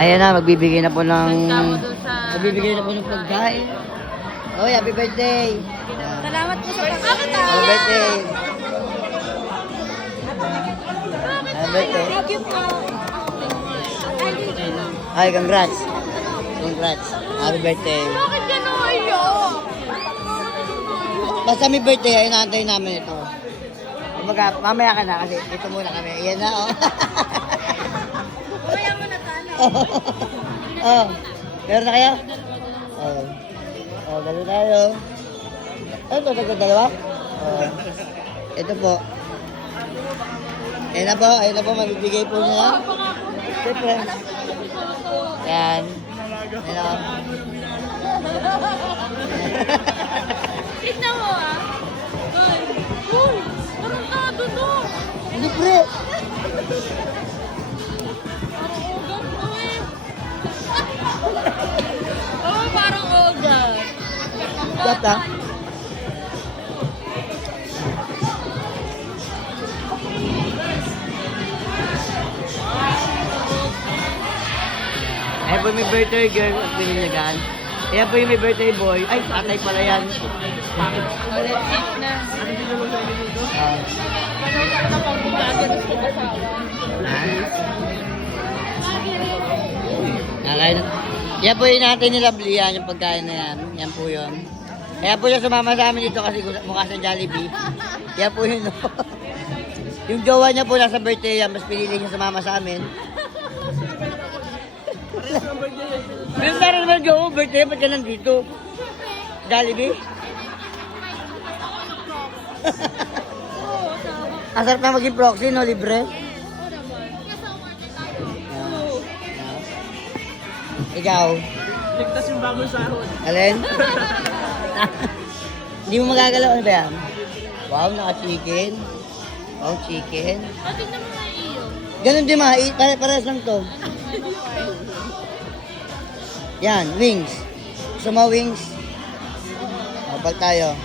Ayan na, magbibigay na po ng... Kasama doon sa... Magbibigay na po ng pagkain. Oy, happy birthday! Salamat po sa pagkain. Happy birthday! Happy birthday! Thank you po. Ay, congrats! Congrats! Happy birthday! Bakit ka nakayo? Basta may birthday, ay inaantay namin ito. Kumbaga, mamaya ka na kasi dito muna kami. Ayan na, oh. Kaya mo na sana. Oh, meron na kayo? Oh. Oh, dalawa tayo. Ano ito, dalawa? Oh. Ito po. Ayan na po, mabibigay po niya. Siyempre. Ayan. Ayan na. Tignan mo ah. Uy, tarantado to. Hindi, pre. Parang ogat to eh. Oo, parang ogat. Gata. Ayan po yung may birthday girl at piniligan. Ayan po yung may birthday boy. Ay, tatay pala yan. Ulit eat na. Nakain na. Yan po yung natin ni Lovely yan, yung pagkain na yan. Yan po yun. Kaya po siya sumama sa amin dito kasi mukha sa Jollibee. Yan po yun. Yung jowa niya po nasa birthday yan, mas pinili niya sumama sa amin. Pero na rin naman jowa, birthday, ba't ka nandito? Jollibee? Ang sarap na maging proxy, no? Libre? Ikaw? Ligtas yung bagong sahod. Alin? Hindi mo magagalaw. Ano ba yan? Wow, naka-chicken. Wow, chicken. Tignan mo nga iyo. Ganun din mga, pares lang to. Yan, wings. Gusto mo wings? Kapag tayo.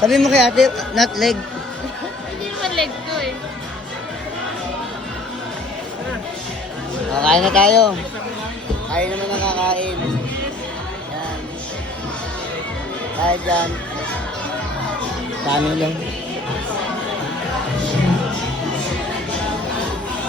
Sabi mo kay ate, not leg. Hindi naman leg to eh. Kain na tayo. Kain naman ang kakain. Yan. Tayo dyan. Dami lang.